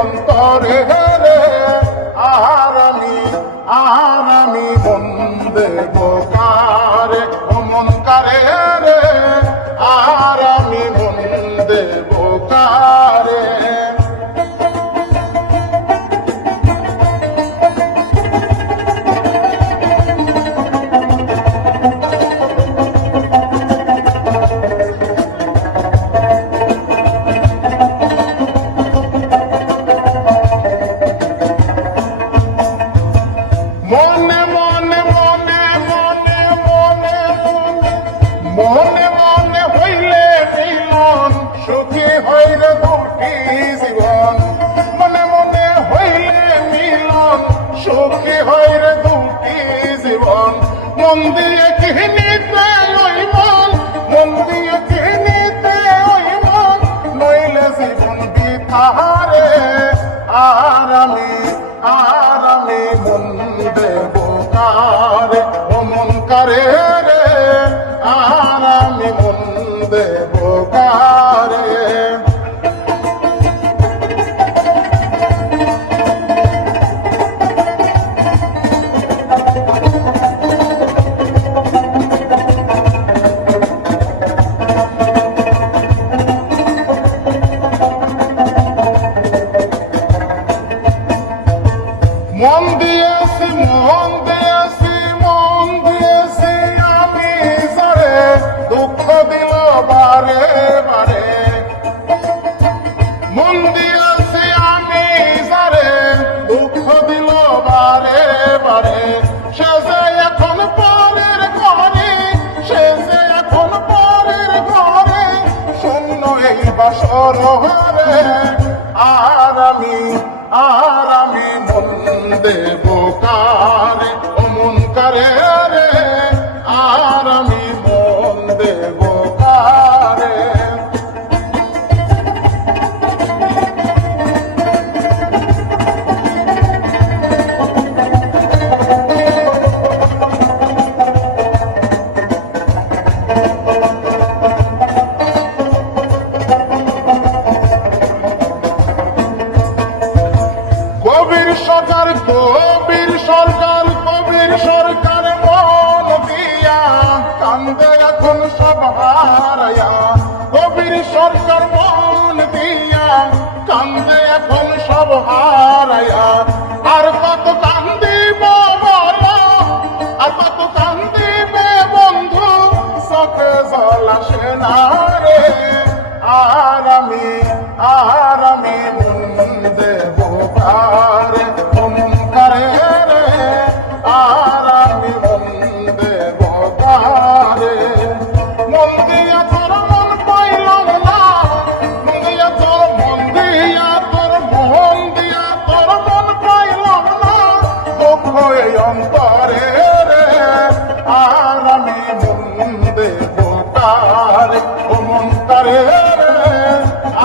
অন্তরে রে, আর আমি মন দেব কারে, মন কারে রে, আর আমি মন দেব কারে। মনে মনে মনে মনে মনে মনে মনে হইলে মিলন, সুখী হইলে দুটি জীবন। মনে মনে হইলে মিলন, সুখী হইলে দুটি জীবন। মন দিয়ে কিনিতে ওই মন, মন দিয়ে কিনিতে ওই মন, নইলে জীবন বিথারে। আর আমি মন দেব কারে, মন কারে রে, আর আমি মন দেব কারে। মন দিয়েছি মন দিয়েছি মন দিয়েছি আমি যারে, দুঃখ দিল বারে বারে। মন দিয়েছি আমি যারে, দুঃখ দিল বারে বারে। সে যে এখন পরের ঘরে, সে যে এখন পরের ঘরে, শূন্য এই বাসর ঘরে। আর আমি মন দেব কারে, মন কারে রে, আর আমি মন দেব কারে। কবির সরকার কবির সরকার কবির সরকার মন দিয়া কান্দে এখন সব হারায়া। কবির সরকার মন দিয়া কান্দে এখন সব হারায়া। আর কত কান্দিব বলো, আর কত কান্দিবে বন্ধু, চোখে জল আসে না রে। আর আমি মন দেব কারে, মন কারে রে, আর আমি মন দেব কারে। মন দিয়া তোর মন পাইলাম না, মন দিয়া তোর মন দিয়া তোর মন দিয়া তোর মন পাইলাম না, দুঃখ এই অন্তরে রে। আর আমি মন দেব কারে, মন কারে রে,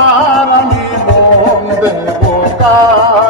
আর আমি মন দেব কারে।